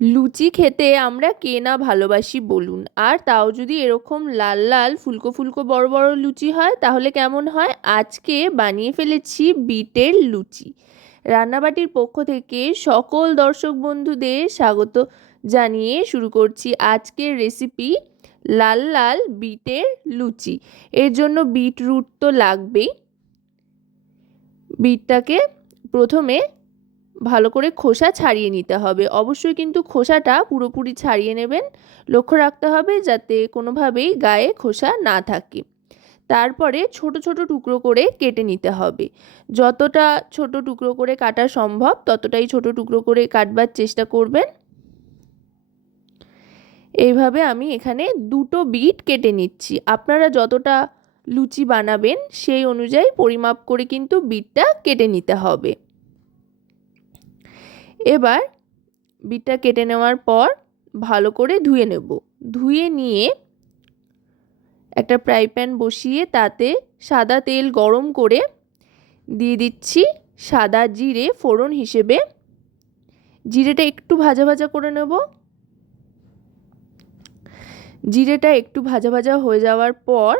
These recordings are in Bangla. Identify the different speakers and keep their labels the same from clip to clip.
Speaker 1: লুচি খেতে আমরা কে না ভালোবাসি বলুন। আর তাও যদি এরকম লাল লাল ফুলকো ফুলকো বড় বড় লুচি হয়, তাহলে কেমন হয়? আজকে বানিয়ে ফেলেছি বিটের লুচি। রান্নাবাটির পক্ষ থেকে সকল দর্শক বন্ধুদের স্বাগত জানিয়ে শুরু করছি আজকের রেসিপি লাল লাল বিটের লুচি। এর জন্য বিট রুট তো লাগবেই। বিটটাকে প্রথমে ভালো করে খোসা ছাড়িয়ে নিতে হবে। অবশ্যই কিন্তু খোসাটা পুরোপুরি ছাড়িয়ে নেবেন। লক্ষ্য রাখতে হবে যাতে কোনোভাবেই গায়ে খোসা না থাকে। তারপরে ছোট ছোট টুকরো করে কেটে নিতে হবে। যতটা ছোট টুকরো করে কাটা সম্ভব, ততটাই ছোট টুকরো করে কাটবার চেষ্টা করবেন। এইভাবে আমি এখানে দুটো বিট কেটে নিচ্ছি। আপনারা যতটা লুচি বানাবেন, সেই অনুযায়ী পরিমাপ করে কিন্তু বিটটা কেটে নিতে হবে। এবার বিটটা কেটে নেওয়ার পর ভালো করে ধুয়ে নেব। ধুয়ে নিয়ে একটা ফ্রাই প্যান বসিয়ে তাতে সাদা তেল গরম করে দিয়ে দিচ্ছি সাদা জিরে ফোড়ন হিসেবে। জিরেটা একটু ভাজা ভাজা করে নেব। জিরেটা একটু ভাজা ভাজা হয়ে যাওয়ার পর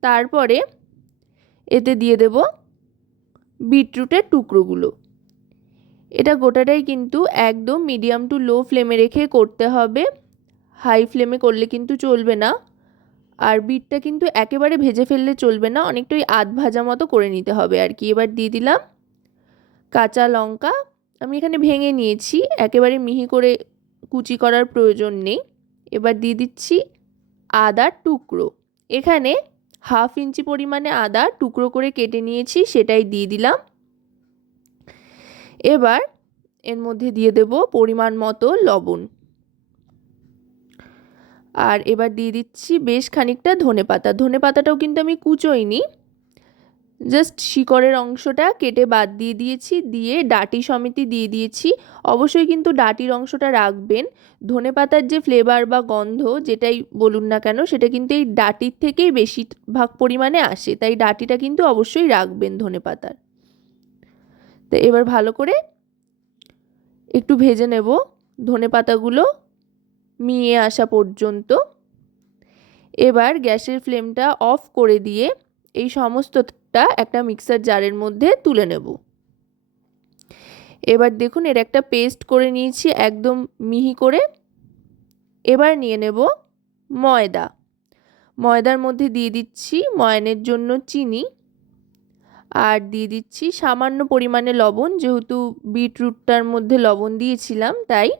Speaker 1: তারপরে এতে দিয়ে দেব বিটরুটের টুকরোগুলো। এটা গোটাটাই কিন্তু একদম মিডিয়াম টু লো ফ্লেমে রেখে করতে হবে। হাই ফ্লেমে করলে কিন্তু চলবে না। আর বিটটা কিন্তু একেবারে ভেজে ফেললে চলবে না, অনেকটাই আধ ভাজা মতো করে নিতে হবে আর কি। এবার দিয়ে দিলাম কাঁচা লঙ্কা। আমি এখানে ভেঙে নিয়েছি, একেবারে মিহি করে কুচি করার প্রয়োজন নেই। এবার দিয়ে দিচ্ছি আদার টুকরো। এখানে হাফ ইঞ্চি পরিমাণে আদা টুকরো করে কেটে নিয়েছি, সেটাই দিয়ে দিলাম। এবার এর মধ্যে দিয়ে দেব পরিমাণ মতো লবণ। আর এবার দিয়ে দিচ্ছি বেশ খানিকটা ধনে পাতা। ধনে পাতাটাও কিন্তু আমি কুচোইনি। জাস্ট শিকড়ের অংশটা কেটে বাদ দিয়ে দিয়েছি, দিয়ে ডাটি সমিতি দিয়ে দিয়েছি। অবশ্যই কিন্তু ডাটির অংশটা রাখবেন। ধনে পাতার যে ফ্লেভার বা গন্ধ, যেটাই বলুন না কেন, সেটা কিন্তু এই ডাটির থেকেই বেশি ভাগ পরিমাণে আসে। তাই ডাটিটা কিন্তু অবশ্যই রাখবেন ধনে পাতার। তো এবার ভালো করে একটু ভেজে নেব ধনে পাতাগুলো মিয়ে আসা পর্যন্ত। এবার গ্যাসের ফ্লেমটা অফ করে দিয়ে এই সমস্তটা একটা মিক্সার জারের মধ্যে তুলে নেব। এবার দেখুন এর একটা পেস্ট করে নিয়েছি একদম মিহি করে। এবার নিয়ে নেব ময়দা। ময়দার মধ্যে দিয়ে দিচ্ছি ময়নের জন্য চিনি। আর দিয়ে দিচ্ছি সামান্য পরিমাণে লবণ, যেহেতু বিটরুটটার মধ্যে লবণ দিয়েছিলাম তাই।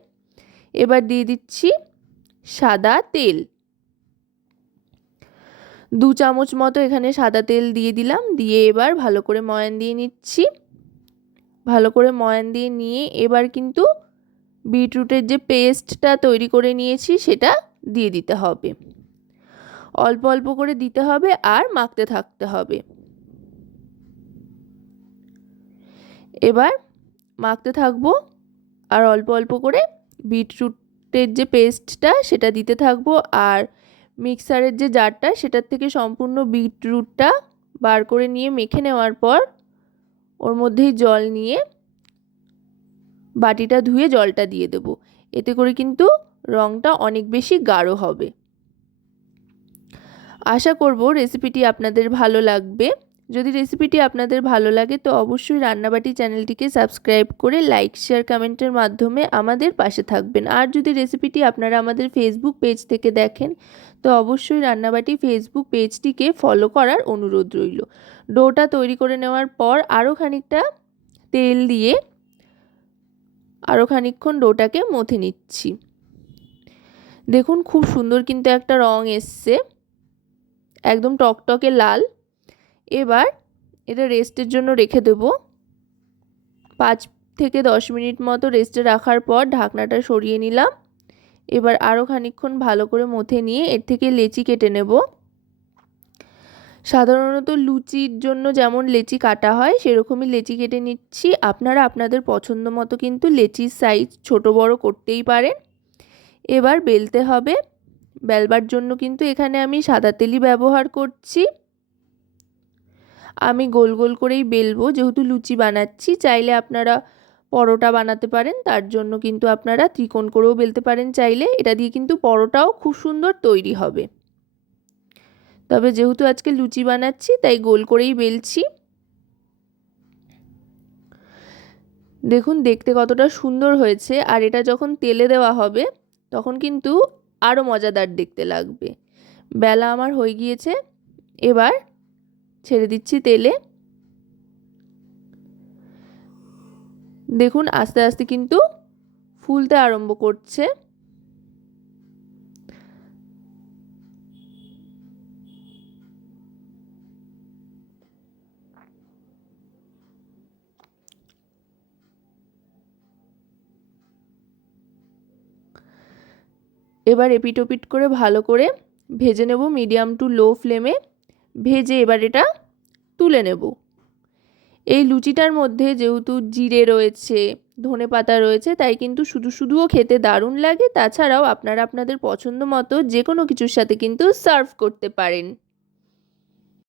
Speaker 1: এবার দিয়ে দিচ্ছি সাদা তেল। দু চামচ মতো এখানে সাদা তেল দিয়ে দিলাম, দিয়ে এবার ভালো করে ময়ান দিয়ে নিচ্ছি। ভালো করে ময়ান দিয়ে নিয়ে এবার কিন্তু বিটরুটের যে পেস্টটা তৈরি করে নিয়েছি সেটা দিয়ে দিতে হবে। অল্প অল্প করে দিতে হবে আর মাখতে থাকতে হবে। এবার মাখতে থাকব আর অল্প অল্প করে বিটরুটের যে পেস্টটা সেটা দিতে থাকব আর মিক্সারের যে জারটা সেটার থেকে সম্পূর্ণ বিটরুটটা বার করে নিয়ে মেখে নেওয়ার পর ওর মধ্যেই জল নিয়ে বাটিটা ধুয়ে জলটা দিয়ে দেবো। এতে করে কিন্তু রঙটা অনেক বেশি গাঢ় হবে। আশা করব রেসিপিটি আপনাদের ভালো লাগবে। যদি রেসিপিটি আপনাদের ভালো লাগে, তো অবশ্যই রান্নাবাটি চ্যানেলটিকে সাবস্ক্রাইব করে লাইক শেয়ার কমেন্টের মাধ্যমে আমাদের পাশে থাকবেন। আর যদি রেসিপিটি আপনারা আমাদের ফেসবুক পেজ থেকে দেখেন, তো অবশ্যই রান্নাবাটি ফেসবুক পেজটিকে ফলো করার অনুরোধ রইল। ডোটা তৈরি করে নেওয়ার পর আরও খানিকটা তেল দিয়ে আরও খানিকক্ষণ ডোটাকে মথে নিচ্ছি। দেখুন, খুব সুন্দর কিন্তু একটা রং এসছে। একদম টকটকে লাল। এবার এটা রেস্টের জন্য রেখে দেব। পাঁচ থেকে দশ মিনিট মতো রেস্টে রাখার পর ঢাকনাটা সরিয়ে নিলাম। এবার আরও খানিক্ষণ ভালো করে মথে নিয়ে এর থেকে লেচি কেটে নেব। সাধারণত লুচির জন্য যেমন লেচি কাটা হয়, সেরকমই লেচি কেটে নিচ্ছি। আপনারা আপনাদের পছন্দ মতো কিন্তু লেচির সাইজ ছোট বড় করতেই পারেন। এবার বেলতে হবে। বেলবার জন্য কিন্তু এখানে আমি সাদা তেলই ব্যবহার করছি। আমি গোল গোল করেই বেলবো। যেহেতু লুচি বানাচ্ছি, চাইলে আপনারা পরোটা বানাতে পারেন। তার জন্য কিন্তু আপনারা ত্রিকোণ করেও বেলতে পারেন চাইলে। এটা দিয়ে কিন্তু পরোটাও খুব সুন্দর তৈরি হবে। তবে যেহেতু আজকে লুচি বানাচ্ছি, তাই গোল করেই বেলছি। দেখুন, দেখতে কতটা সুন্দর হয়েছে। আর এটা যখন তেলে দেওয়া হবে, তখন কিন্তু আরও মজাদার দেখতে লাগবে। বেলা আমার হয়ে গিয়েছে। এবার ছেড়ে দিচ্ছি তেলে। দেখুন, আস্তে আস্তে কিন্তু ফুলতে আরম্ভ করছে। এবার এপিট ওপিট করে ভালো করে ভেজে নেব মিডিয়াম টু লো ফ্লেমে। ভেজে এবার এটা তুলে নেব। এই লুচিটার মধ্যে যেহেতু জিরে রয়েছে, ধনে পাতা রয়েছে, তাই কিন্তু শুধু শুধুও খেতে দারুণ লাগে। তাছাড়াও আপনারা আপনাদের পছন্দ মতো যে কোনো কিছুর সাথে কিন্তু সার্ভ করতে পারেন।